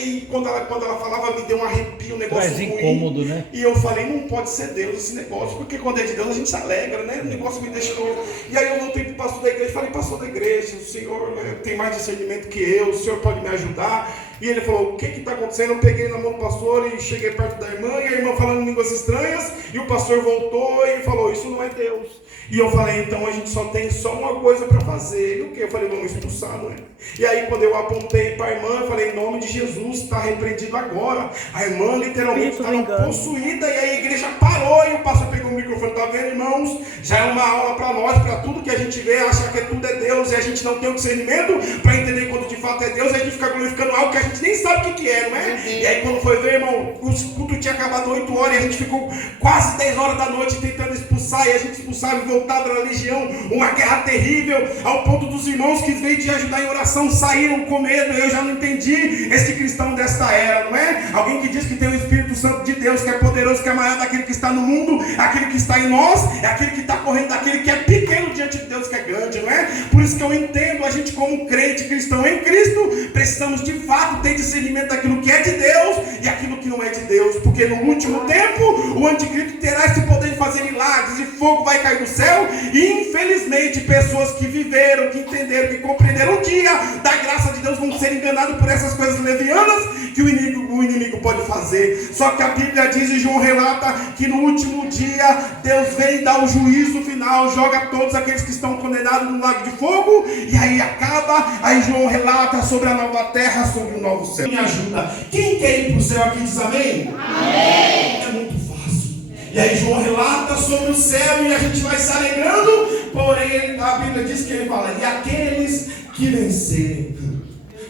E quando ela falava, me deu um arrepio, um negócio Traz ruim. incômodo, né? E eu falei, não pode ser Deus esse negócio, porque quando é de Deus a gente se alegra, né? O negócio me deixou. E aí eu voltei para o pastor da igreja e falei, pastor da igreja, o senhor tem mais discernimento que eu, o senhor pode me ajudar? E ele falou, o que está acontecendo? Eu peguei na mão do pastor e cheguei perto da irmã, e a irmã falando línguas estranhas, e o pastor voltou e falou, isso não é Deus. E eu falei, então a gente só tem uma coisa para fazer. E o que? Eu falei, vamos expulsar, não é? E aí quando eu apontei para a irmã, eu falei, em nome de Jesus, está repreendido agora. A irmã literalmente estava possuída, e a igreja parou, e o pastor pegou o microfone, tá vendo, irmãos? Já é uma aula para nós, para tudo que a gente vê, achar que tudo é Deus, e a gente não tem o discernimento para entender quando de fato é Deus, a gente fica glorificando algo que a gente nem sabe o que é, não é? E aí quando foi ver, irmão, o culto tinha acabado 8 horas, e a gente ficou quase 10 horas da noite tentando expulsar, e a gente expulsava e voltava na legião, uma guerra terrível, ao ponto dos irmãos que veio de ajudar em oração saíram com medo. Eu já não entendi este cristão desta era, não é? Alguém que diz que tem o Espírito Santo de Deus, que é poderoso, que é maior daquele que está no mundo, aquele que está em nós, é aquele que está correndo daquele que é pequeno diante de Deus, que é grande, não é? Por isso que eu entendo, a gente como crente cristão em Cristo, precisamos de fato ter discernimento daquilo que é de Deus e aquilo que não é de Deus, porque no último tempo o anticristo terá esse poder de fazer milagres e fogo vai cair do céu, e infelizmente pessoas que viveram, que entenderam, que compreenderam o dia da graça de Deus vão ser enganados por essas coisas levianas que o inimigo pode fazer. Só que a Bíblia diz, e João relata, que no último dia Deus vem dar o juízo final, joga todos aqueles que estão condenados no lago de fogo, e aí acaba. Aí João relata sobre a nova terra, sobre o novo céu. Me ajuda, quem quer ir para o céu aqui diz amém? Amém. É muito fácil. E aí João relata sobre o céu e a gente vai se alegrando, porém a Bíblia diz que ele fala, e aqueles que vencerem.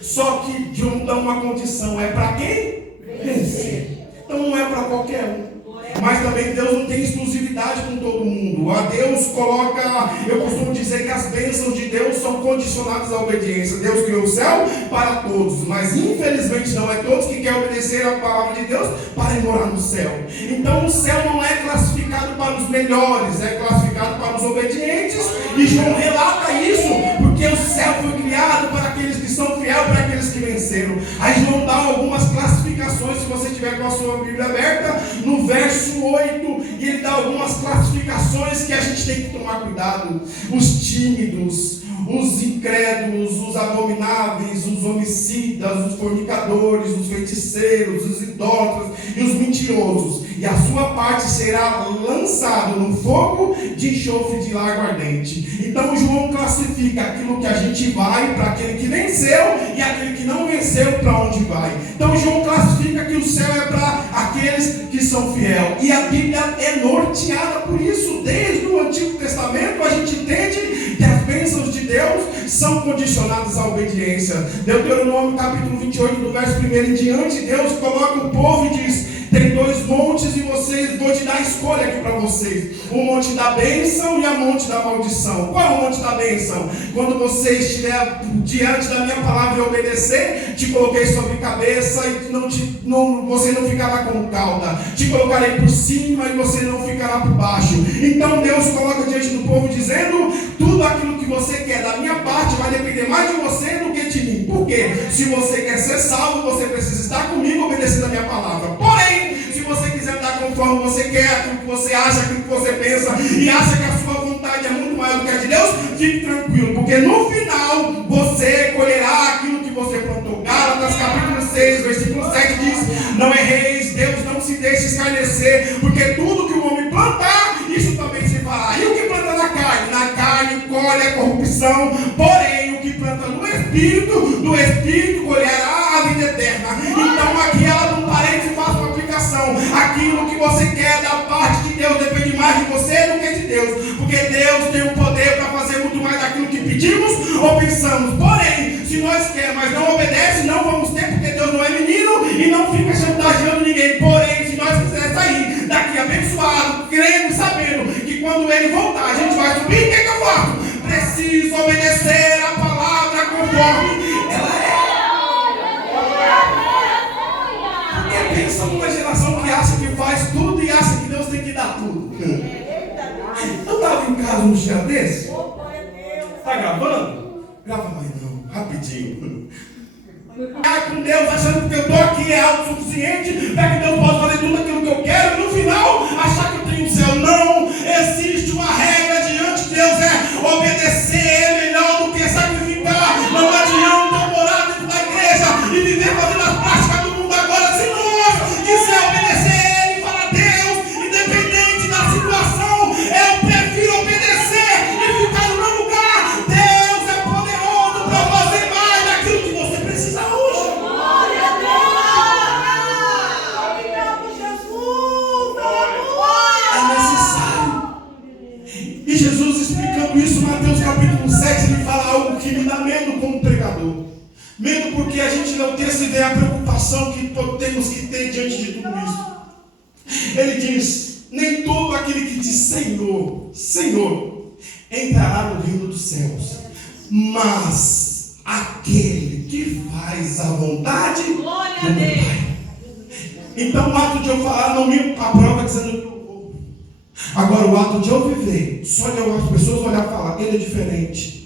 Só que João dá uma condição, é para quem? Vencer. Então não é para qualquer um. Mas também Deus não tem exclusividade com todo mundo. A Deus coloca, eu costumo dizer que as bênçãos de Deus são condicionadas à obediência. Deus criou o céu para todos, mas infelizmente não é todos que querem obedecer a palavra de Deus para ir morar no céu. Então o céu não é classificado para os melhores, é classificado para os obedientes. E João relata isso, porque o céu foi criado para aqueles que são fiéis, para aqueles que venceram. Aí João dá algumas classificações, se você tiver com a sua Bíblia aberta, no verso 8, e ele dá algumas classificações que a gente tem que tomar cuidado. Os tímidos, os incrédulos, os abomináveis, os homicidas, os fornicadores, os feiticeiros, os idólatras e os mentirosos. E a sua parte será lançado no fogo de enxofre de lago ardente. Então João classifica aquilo que a gente vai para aquele que venceu e aquele que não venceu para onde vai. Então João classifica que o céu é para aqueles que são fiéis. E a Bíblia é norteada por isso. Desde o Antigo Testamento a gente entende que as bênçãos de Deus são condicionadas à obediência. Deuteronômio capítulo 28, do verso 1 em diante, Deus coloca o povo e diz: tem 2 montes e vou te dar a escolha aqui para vocês. O monte da bênção e o monte da maldição. Qual é o monte da bênção? Quando você estiver diante da minha palavra e obedecer, te coloquei sobre cabeça e você não ficará com cauda. Te colocarei por cima e você não ficará por baixo. Então Deus coloca diante do povo dizendo: tudo aquilo que você quer da minha parte vai depender mais de você do que de mim. Por quê? Se você quer ser salvo, você precisa estar comigo obedecendo a minha palavra. Porém, se você quiser dar conforme você quer, aquilo que você acha, aquilo que você pensa, e acha que a sua vontade é muito maior do que a de Deus, fique tranquilo, porque no final você colherá aquilo que você plantou. Gálatas capítulo 6, versículo 7 diz: não erreis, Deus não se deixe escarnecer, porque tudo que o homem plantar, isso também se fará. E o que planta na carne? Na carne colhe a corrupção, porém o que planta no Espírito, do Espírito colherá a vida eterna. Então aqui ela não parece e faz uma aplicação. Aquilo que você quer da parte de Deus depende mais de você do que de Deus, porque Deus tem o poder para fazer muito mais daquilo que pedimos ou pensamos. Porém, se nós queremos, mas não obedece, não vamos ter, porque Deus não é menino e não fica chantageando ninguém. Porém, se nós quisermos sair daqui abençoado, crendo, sabendo que quando Ele voltar a gente vai subir, o que eu faço? Preciso obedecer a palavra conforme ela é. Porque pensa numa geração que acha que faz tudo e acha que Deus tem que dar tudo. Eu estava em casa um dia desse. Está gravando? Grava mais não, rapidinho. Com Deus, achando que eu estou aqui é autossuficiente, para que Deus possa fazer tudo aquilo que eu quero, e no final achar que eu tenho o céu. Não existe uma regra diante de Deus, obedecer é melhor do que sacrificar. Não adianta morar dentro da igreja e viver fazendo as práticas do mundo. Agora, se nós quiser obedecer Ele, falar Deus, independente da situação, eu prefiro obedecer e ficar no meu lugar. Deus é poderoso para fazer mais daquilo que você precisa hoje. Glória a Deus! Jesus! É necessário. E Jesus, explicando isso, Mateus capítulo 7, ele fala algo que me dá medo como pregador. Medo porque a gente não tem essa ideia, a preocupação que temos que ter diante de tudo isso. Ele diz: nem todo aquele que diz Senhor, Senhor, entrará no reino dos céus, mas aquele que faz a vontade do meu Pai. Então o ato de eu falar não me aprova dizendo que eu vou. Agora o ato de eu viver, só de as pessoas olhar e falar, ele é diferente.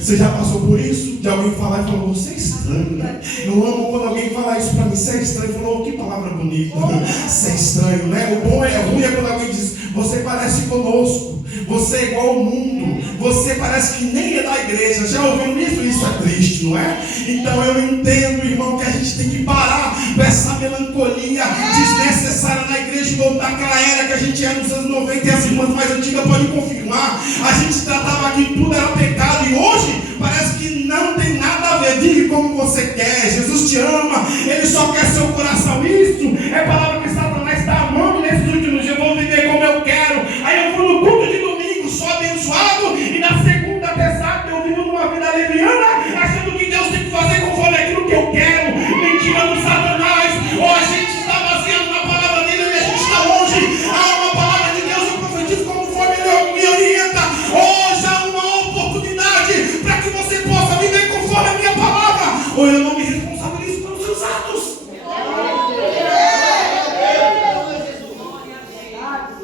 Você já passou por isso? De alguém falar e falar, você é estranho, né? Eu amo quando alguém fala isso para mim, você é estranho. Falou, que palavra bonita, você é estranho, né? O bom é ruim é quando alguém diz, você parece conosco, você é igual ao mundo, você parece que nem é da igreja. Já ouviu isso? Isso é triste, não é? Então eu entendo, irmão, que a gente tem que parar com essa melancolia desnecessária na igreja e voltar àquela era que a gente era nos anos 90, e as irmãs mais antigas podem confirmar. A gente tratava que tudo era pecado, e hoje parece que não tem nada a ver. Vive como você quer, Jesus te ama, Ele só quer seu coração. Isso é palavra que Satanás está amando nesses últimos dias. Eu vou viver como eu quero, aí eu vou no culto de domingo, sou abençoado, e na segunda até sábado eu vivo numa vida leviana, achando que Deus tem que fazer conforme aquilo que eu quero. Mentira do Satanás. Ou a gente está baseando na palavra dele, ou a gente está longe. Há uma palavra de Deus, eu profetizo conforme Ele me orienta. Hoje há uma oportunidade para que você possa viver conforme a minha palavra, ou eu não me responsabilizo pelos seus atos.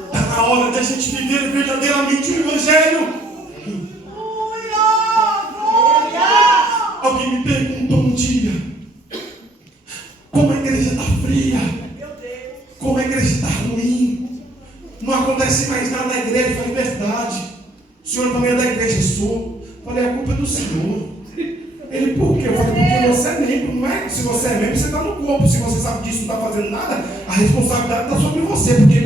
Está na hora de a gente viver verdadeiramente o Evangelho. Alguém me perguntou um dia, como a igreja está fria, como a igreja está ruim, não acontece mais nada na igreja. Eu falei, verdade, o senhor também é da igreja, sou. Eu falei, a culpa é do Senhor. Ele, por quê? Eu falei, porque você é membro, não é? Se você é membro, você está no corpo. Se você sabe disso, não está fazendo nada, a responsabilidade está sobre você. Porque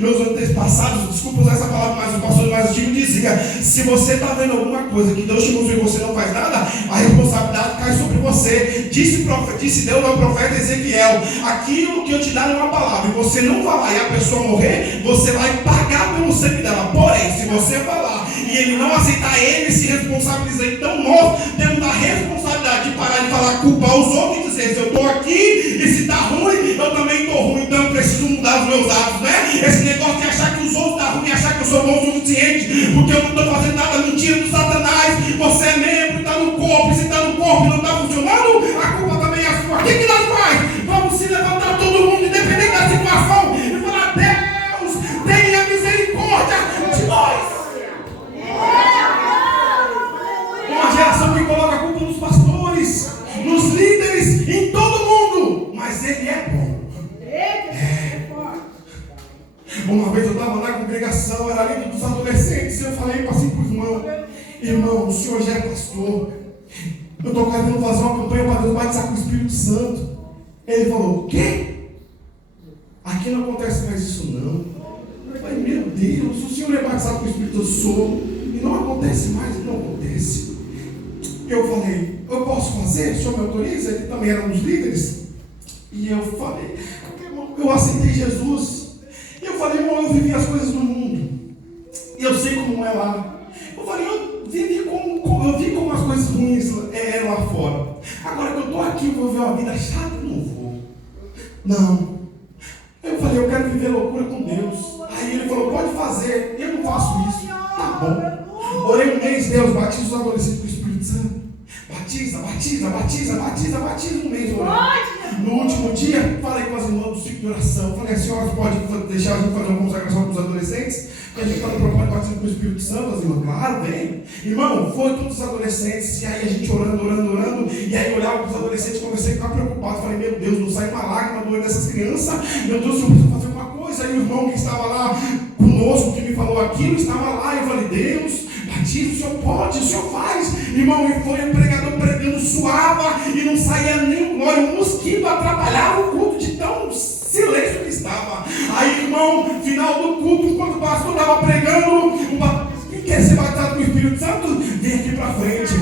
meus antepassados, desculpa usar essa palavra, mas o pastor mais antigo dizia, se você está vendo alguma coisa que Deus te mostrou e você não faz nada, a responsabilidade cai sobre você. Disse Deus ao profeta Ezequiel, aquilo que eu te dar é uma palavra, e você não falar e a pessoa morrer, você vai pagar pelo sangue dela. Porém, se você falar e ele não aceitar, ele se responsabiliza. Então nós temos a responsabilidade de parar de falar, culpar os outros e dizer, se eu estou aqui e se está ruim, eu também estou ruim, então eu preciso mudar os meus atos, né? Esse negócio de achar que os outros estão ruins e achar que eu sou bom o suficiente, porque eu não estou fazendo nada, mentira do Satanás. Você é membro, está no corpo, e se está no corpo e não está funcionando, a culpa também é sua. O que nós faz? Vamos se levantar todo mundo, independente da situação, e falar, Deus, tenha misericórdia de nós. Uma geração que coloca a culpa nos pastores, nos líderes, em todo mundo. Mas Ele é bom. Uma vez eu estava na congregação, era líder dos adolescentes, e eu falei assim para o irmão, irmão, o senhor já é pastor, eu estou querendo fazer uma campanha para Deus batizar com o Espírito Santo. Ele falou, o quê? Aqui não acontece mais isso não. Eu falei, meu Deus, o senhor é batizado com o Espírito, eu sou, e não acontece mais, não acontece. Eu falei, eu posso fazer? O senhor me autoriza? Ele também era um dos líderes. E eu falei, eu aceitei Jesus. E eu falei, irmão, eu vivi as coisas do mundo. E eu sei como é lá. Eu falei, eu vi como as coisas ruins eram lá fora. Agora que eu estou aqui, eu vou ver uma vida chata? Não vou. Não. Eu falei, eu quero viver loucura com Deus. Aí ele falou, pode fazer. Eu não faço isso. Tá bom. Orei um mês, Deus, batiza os adolescentes com o Espírito Santo. Batiza um mês. No último dia, falei com as irmãs do de oração. Eu falei, a senhora pode deixar a gente fazer uma consagração com os adolescentes? Porque a gente está no propósito de batismo com o Espírito Santo. As irmãs, claro, vem. Irmão, foi todos os adolescentes, e aí a gente orando, e aí eu olhava para os adolescentes, comecei a ficar preocupado. Falei, meu Deus, não sai uma lágrima do olho dessas crianças. Meu Deus, eu preciso fazer uma coisa. Aí o irmão que estava lá conosco, que me falou aquilo, estava lá, e eu falei, Deus, batiza, o senhor pode, o senhor faz. Irmão, e foi o pregador pregando, suava, e não saía nem glória, um mosquito atrapalhava o culto de tão silêncio que estava. Aí, irmão, final do culto, enquanto o pastor estava pregando, quem quer ser batizado com o Espírito Santo? Vem aqui para frente.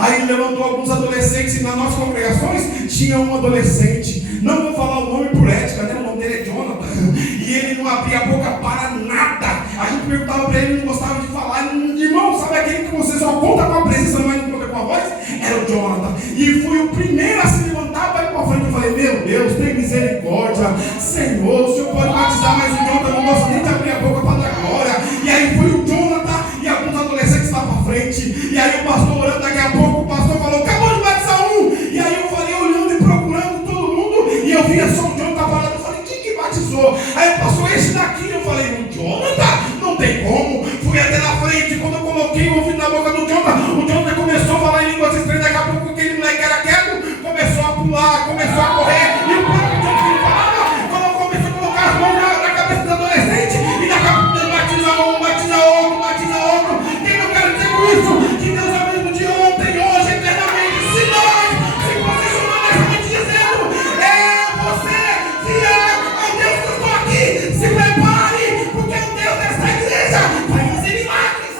Aí ele levantou alguns adolescentes, e nas nossas congregações tinha um adolescente, não vou falar o nome por ética, né? O nome dele é Jonathan, e ele não abria a boca para nada. A gente perguntava para ele, ele não gostava de falar. Irmão, sabe aquele que você só conta com a presença, mas não conta com a voz? Era o Jonathan. E fui o primeiro a se levantar para ir para frente. Eu falei, meu Deus, tem misericórdia. Senhor, o Senhor pode batizar, mas o Jonathan não gosta nem de abrir a boca para dar glória. E aí foi o Jonathan e alguns adolescentes lá para frente. E aí o pastor orando, daqui a pouco o pastor falou, acabou de batizar um. E aí eu falei, olhando e procurando todo mundo, e eu via só o Jonathan parado. Eu falei, quem que batizou? Aí passou esse daqui. Eu falei, o Jonathan? Não tem como. Fui até na frente, quando eu coloquei o ouvido na boca do Jonathan começou a falar em línguas estranhas. Daqui a pouco aquele moleque era quieto, começou a pular, começou a correr. E o próprio Jonathan que ele falava, quando eu comecei a colocar as mãos na cabeça do adolescente, e daqui a pouco ele batiza um, batiza outro. Quem eu quero dizer com isso? Que Deus é o mesmo de ontem, hoje, eternamente. Se nós se posicionamos nessa noite dizendo, você fiel ao Deus que eu estou aqui, se prepare, porque o Deus dessa igreja vai fazer milagres.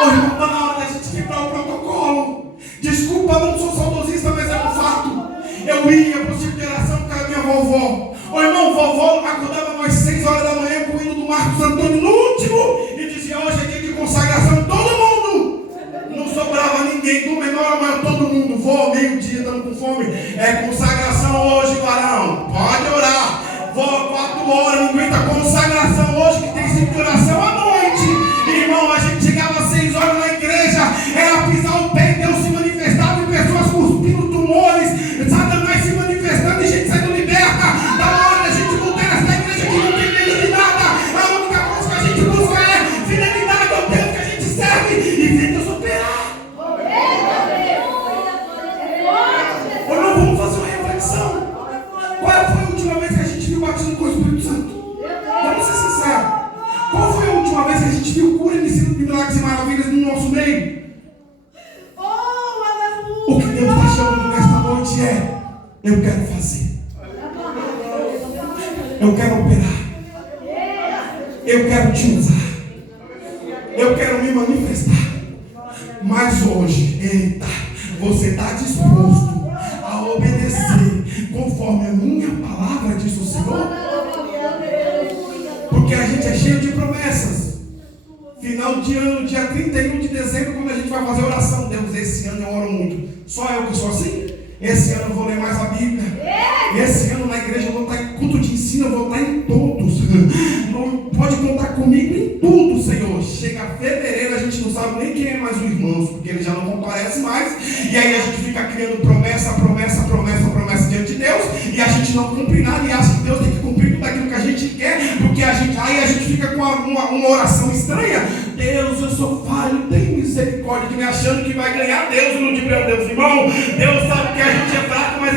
Ô irmão, está na hora da gente quebrar o protocolo. Desculpa, não sou saudosista, mas é um fato. Eu ia para o tipo de oração com a minha vovó. Ô irmão, vovó acordava às 6 horas da manhã com o hino do Marcos Antônio no último e dizia, hoje é dia de consagração, todo mundo. Não sobrava ninguém, do menor ao maior, todo mundo. Vó, meio-dia, estamos com fome. É consagração hoje, varão. Pode orar. Vó, 4 horas, não aguenta consagração hoje, que tem sempre oração à noite. Irmão, a gente chegava às 6 horas na igreja, era pisar o pé, Deus se manifestava, e pessoas cuspindo tumores, Satanás se manifestando, e gente sendo liberta. Da hora da gente voltar nessa igreja que não tem medo de nada. A única coisa que a gente busca é fidelidade ao Deus que a gente serve e ver Deus operar. Ou não, vamos fazer uma reflexão. Qual foi a última vez que a gente viu batismo com o Espírito Santo? Vamos ser sinceros. Qual foi a última vez que a gente viu cura, ensino de milagres e maravilhas no nosso meio? O que Deus está chamando nesta noite é: eu quero fazer, eu quero operar, eu quero te usar, eu quero me manifestar. Mas hoje, eita, você está disposto a obedecer conforme a minha palavra, diz o Senhor? Porque a gente é cheio de promessas. Final de ano, dia 31 de dezembro, quando a gente vai fazer oração, Deus, esse ano eu oro muito. Só eu que sou assim? Esse ano eu vou ler mais a Bíblia. Esse ano na igreja eu vou estar em culto de ensino, eu vou estar em todos. Não pode contar comigo em tudo, Senhor. Chega fevereiro, a gente não sabe nem quem é mais o irmão, porque ele já não comparece mais. E aí a gente fica criando promessa diante de Deus, e a gente não cumpre nada e acha que Deus tem que cumprir tudo aquilo que a gente quer, porque aí a gente fica com uma oração estranha. Deus, eu sou falho, tem misericórdia de me, achando que vai ganhar Deus no dia de Deus, irmão. Deus sabe que a gente é fraco, mas